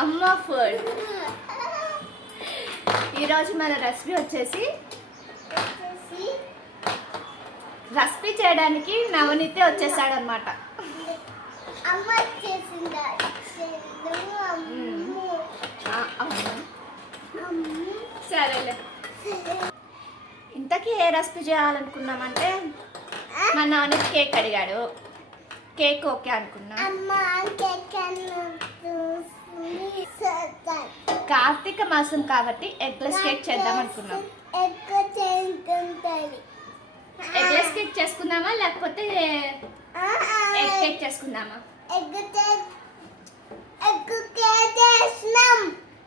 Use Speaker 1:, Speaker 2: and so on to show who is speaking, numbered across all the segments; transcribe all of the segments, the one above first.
Speaker 1: అమ్మ ఫుడ్ ఈరోజు మన రెసిపీ వచ్చేసి రెసిపీ చేయడానికి నవనీతే వచ్చేసాడు అనమాట
Speaker 2: అమ్మ చేసిందా? చెల్లు అమ్ము అమ్ము.
Speaker 1: సరేలే. ఇంతకీ ఏ రెసిపీ చేయాలనుకున్నామంటే మా నాన్న కేక్ అడిగాడు. కేక్ ఓకే అనుకున్నా. కార్తీక మాసం కాబట్టి ఎగ్లెస్ కేక్ చేద్దాం అనుకున్నాం. ఎగ్లెస్ కేక్ చేసుకుందామా లేకపోతే ఎగ్ కేక్ చేసుకుందామా?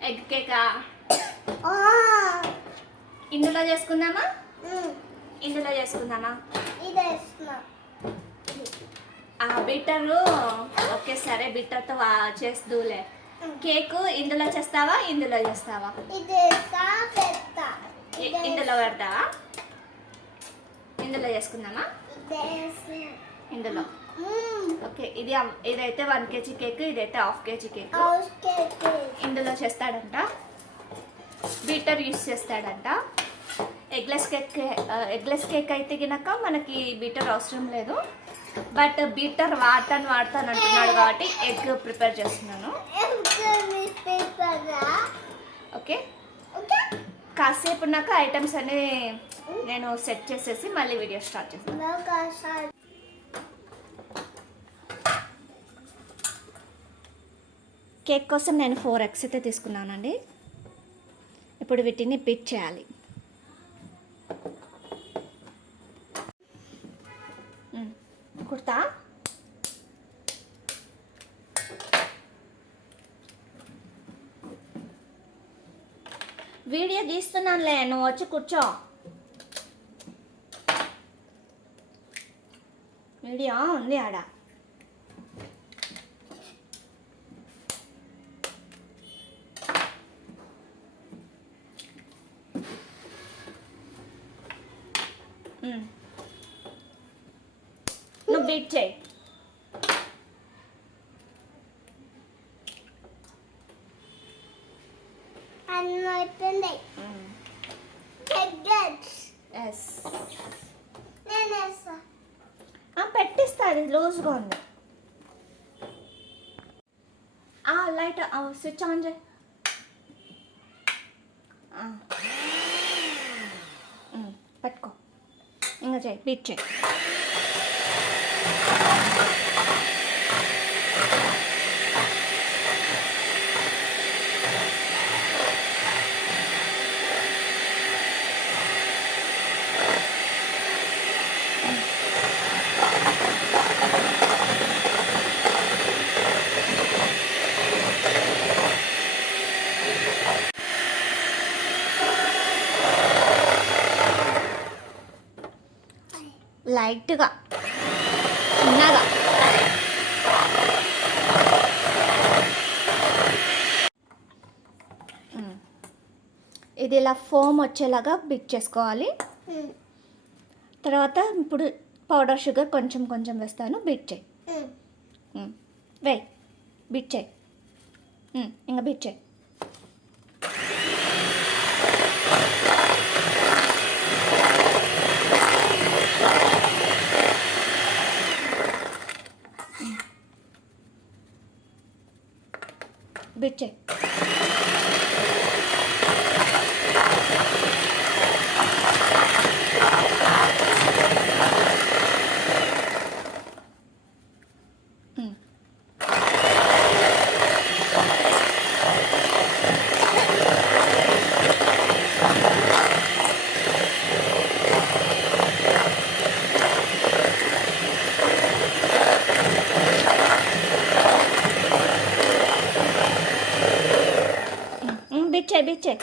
Speaker 1: ఎగ్ కేకా ఇందులో చేసుకుందామా? ఇందులో చేసుకుందామా?
Speaker 2: ఇది
Speaker 1: ఆ బీటరు ఓకే సరే బీటర్తో చేస్తులే కేక్ ఇందులో చేస్తావా ఇందులో చేస్తావా? ఇందులో పెడతావా? ఇందులో చేసుకుందామా? ఇందులో. ఓకే ఇది ఇదైతే వన్ కేజీ కేక్ ఇదైతే హాఫ్ కేజీ కేక్. ఇందులో చేస్తాడంట. బీటర్ యూస్ చేస్తాడంట. ఎగ్లెస్ కేక్ ఎగ్లెస్ కేక్ అయితే గినక మనకి బీటర్ అవసరం లేదు. బట్ బీటర్ వాడతాను వాడతాను అంటున్నాడు కాబట్టి ఎగ్ ప్రిపేర్ చేస్తున్నాను. ఓకే? కాసేపు ఉన్నాక ఐటమ్స్ అన్ని నేను సెట్ చేసేసి మళ్ళీ వీడియో స్టార్ట్ చేస్తాను. కేక్ కోసం నేను ఫోర్ ఎగ్స్ అయితే తీసుకున్నానండి. ఇప్పుడు వీటిని పిక్ చేయాలి. కుడతా. వీడియో తీస్తున్నానులే నువ్వు వచ్చి కూర్చో. వీడియో ఉంది ఆడ. మ్. బీట్ చేయి పెట్టిస్తా అది లూజ్గా ఉంది. లైట్ స్విచ్ ఆన్ చేయి. ఆ. పెట్టుకో. ఇంకా చేయి బీట్ చేయి. లైట్గా చిన్నగా. ఇది ఇలా ఫోమ్ వచ్చేలాగా బిట్ చేసుకోవాలి. తర్వాత ఇప్పుడు పౌడర్ షుగర్ కొంచెం కొంచెం వేస్తాను బీట్ చేయి. వేయ్ బీట్ చేయి. ఇంకా బీట్ చేయి. బీట్ చేయి మ్. బిచ్చే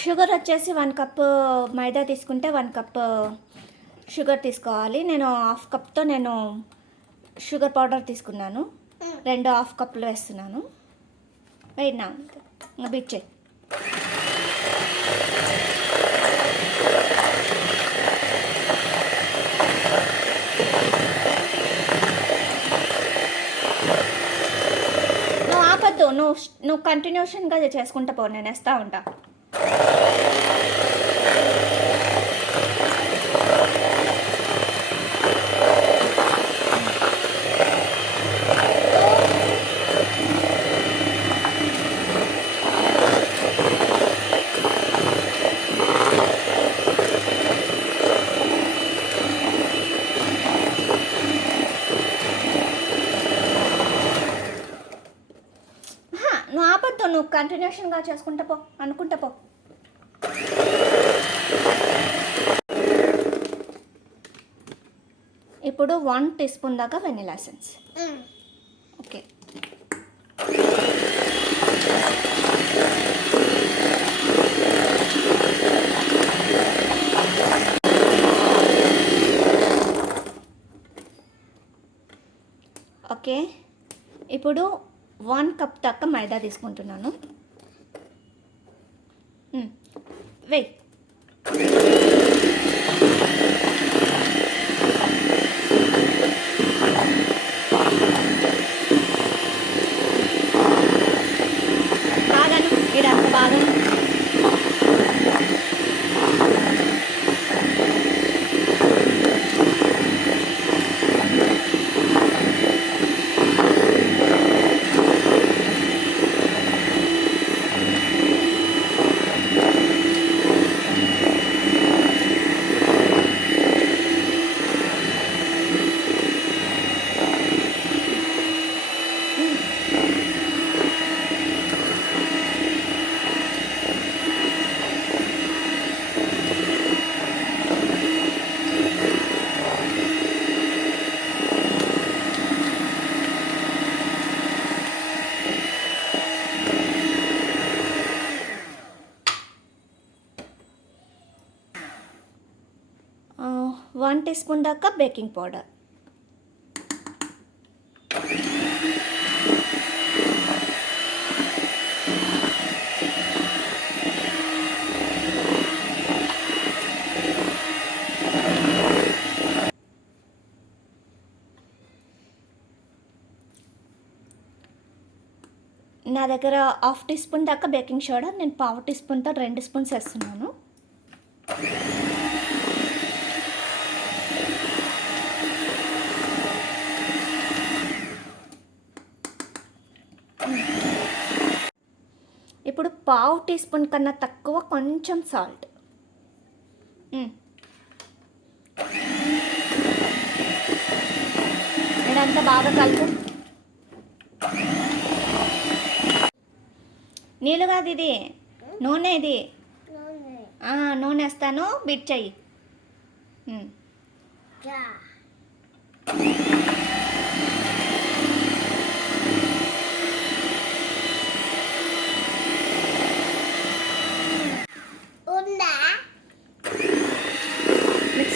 Speaker 1: షుగర్ వచ్చేసి వన్ కప్ మైదా తీసుకుంటే వన్ కప్ షుగర్ తీసుకోవాలి. నేను హాఫ్ కప్తో నేను షుగర్ పౌడర్ తీసుకున్నాను. రెండు హాఫ్ కప్పులు వేస్తున్నాను. వెయినా ఇంకా బిచ్చే నువ్వు నువ్వు కంటిన్యూషన్గా చేసుకుంటా పో నేను వేస్తూ ఉంటా. నువ్వు ఆపద్దు నువ్వు కంటిన్యూషన్గా చేసుకుంటా పో అనుకుంటా పో. ఇప్పుడు వన్ టీ స్పూన్ దాకా వెనిలా ఎసెన్స్. ఓకే ఓకే ఇప్పుడు వన్ కప్ దాకా మైదా తీసుకుంటున్నాను. మ్, వెయ్ బాగాను ఇదంతా బాగా వన్ టీ స్పూన్ దాకా బేకింగ్ పౌడర్. నా దగ్గర హాఫ్ టీ స్పూన్ దాకా బేకింగ్ సోడా నేను పావు టీ స్పూన్తో రెండు స్పూన్స్ వేస్తున్నాను ఇప్పుడు పావు టీ స్పూన్ కన్నా తక్కువ కొంచెం సాల్ట్. ఇదంతా బాగా కలుపు. నీళ్ళు కాదు ఇది. నూనె ఇది. నూనె. వేస్తాను. బిట్ చెయ్యి.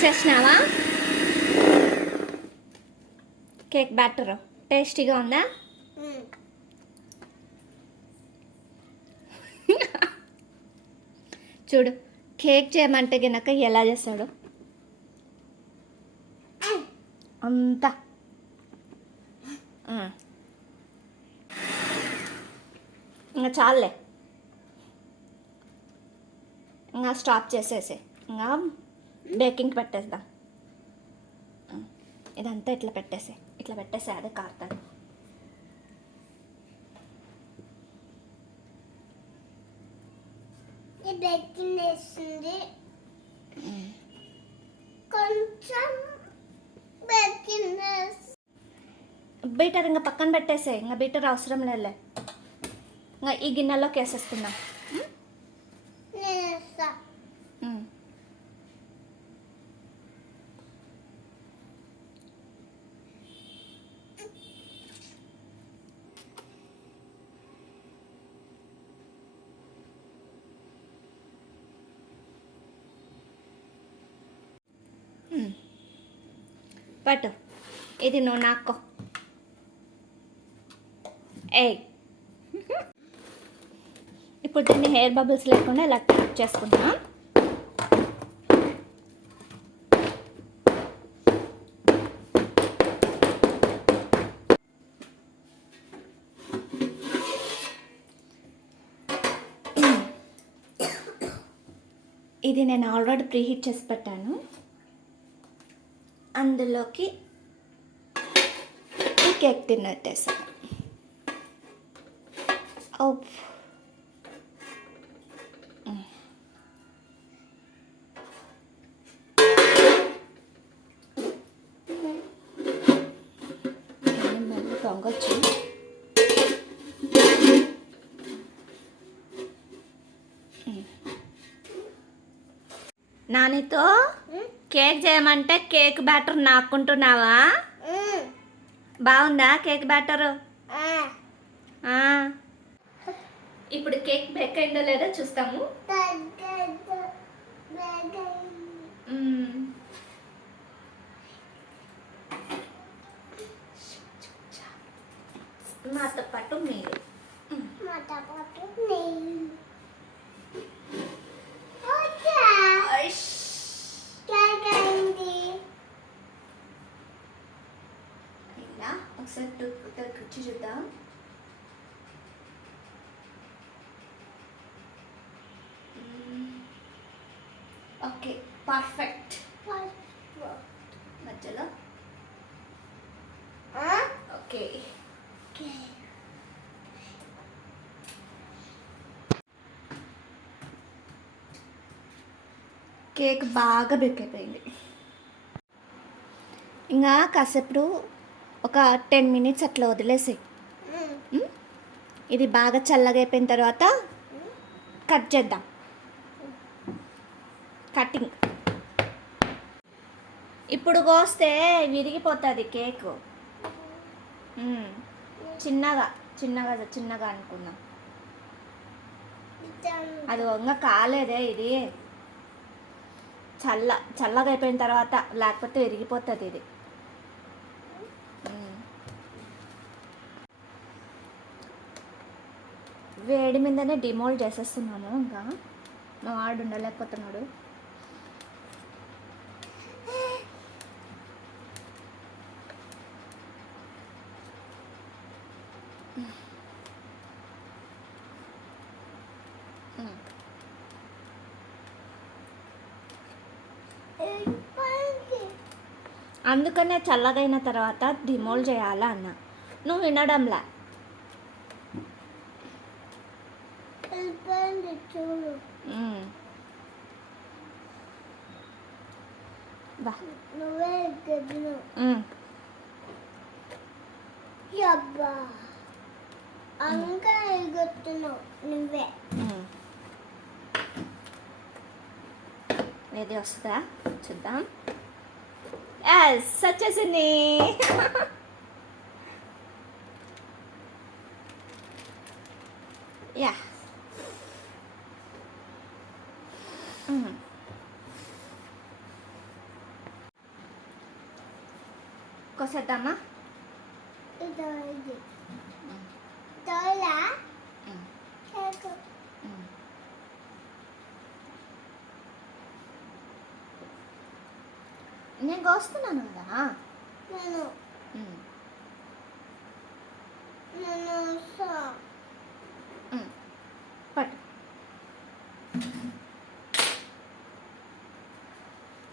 Speaker 1: చేసినావా? Cake batter. టేస్టీగా ఉందా? చూడు కేక్ చేయమంటే గినక ఎలా చేస్తాడు? అంతా. ఇంకా చాలే ఇంకా స్టాప్ చేసేసే ఇంకా బేకింగ్ పెట్టేద్దాం. ఇదంతా ఇట్లా పెట్టేసే. ఇట్లా పెట్టేసే అదే కారుతాడు
Speaker 2: ఈ బేకింగ్ వేసింది కొంచెం బేకింగ్
Speaker 1: బీటర్ ఇంకా పక్కన పెట్టేసే ఇంకా బీటర్ అవసరం లేదులే. ఇంకా ఈ గిన్నెలోకి వేసేసుకుందాం పట్టు. ఇది నువ్వు నాక్కో. ఏ ఇప్పుడు దీన్ని హెయిర్ బబుల్స్ లేకుండా ఇలా కట్ చేసుకుంటున్నాం. ఇది నేను ఆల్రెడీ ప్రీహీట్ చేసి పెట్టాను. అందులోకి ఈ కేక్ తిన్నట్టేసాను ఓ పొంగొచ్చు. నానితో కేక్ చేయమంటే కేక్ బ్యాటర్ నాకుంటున్నావా. బాగుందా కేక్ బ్యాటర్. ఇప్పుడు కేక్ బేక్ అయిందో లేదో చూస్తాము. నాతో పాటు మీరు
Speaker 2: మాట పాటు నేను. ఓకే. తగ్గండి.
Speaker 1: ఇలా ఒకసారి తగ్గించి చూద్దాం. Okay perfect. మధ్యలో. ఓకే. కేక్ బాగా బేక్ అయిపోయింది. ఇంకా కాసేపు ఒక టెన్ మినిట్స్ అట్లా వదిలేసి. ఇది బాగా చల్లగా అయిపోయిన తర్వాత కట్ చేద్దాం. కటింగ్. ఇప్పుడు కోస్తే విరిగిపోతుంది కేక్. చిన్నగా చిన్నగా చిన్నగా అనుకుందాం. అది ఇంకా కాలేదే ఇది. చల్ల చల్లగా అయిపోయిన తర్వాత లేకపోతే విరిగిపోతుంది ఇది. వేడి మీదనే డిమోల్డ్ చేసేస్తున్నాను ఇంకా. మా వాడు ఉండలేకపోతున్నాడు. అందుకనే చల్లగైన తర్వాత డిమోల్డ్ చేయాలా అన్న. నువ్వు వినడంలా. ఏది వస్తుందా చూద్దాం ఎస్ వచ్చేసింది యా మ్మ్. కోసేద్దామా నేను కోస్తున్నాను కదా
Speaker 2: నేను.
Speaker 1: పట్టు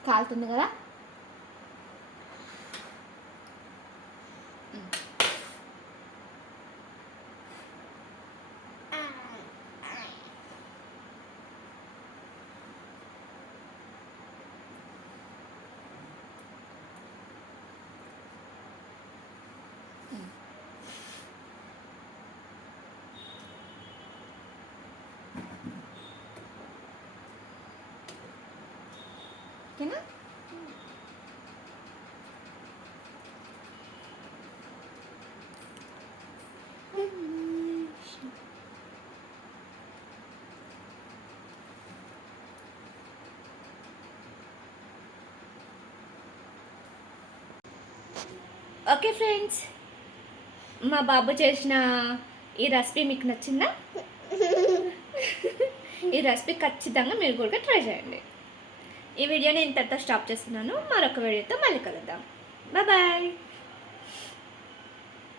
Speaker 1: కాలుతుంది కదా ఓకే ఫ్రెండ్స్. మా బాబు చేసిన ఈ రెసిపీ మీకు నచ్చిందా? ఈ రెసిపీ ఖచ్చితంగా మీరు కూడా ట్రై చేయండి. ఈ వీడియోని ఇంతటితో స్టాప్ చేస్తున్నాను. మరొక వీడియోతో మళ్ళీ కలుద్దాం. బాయ్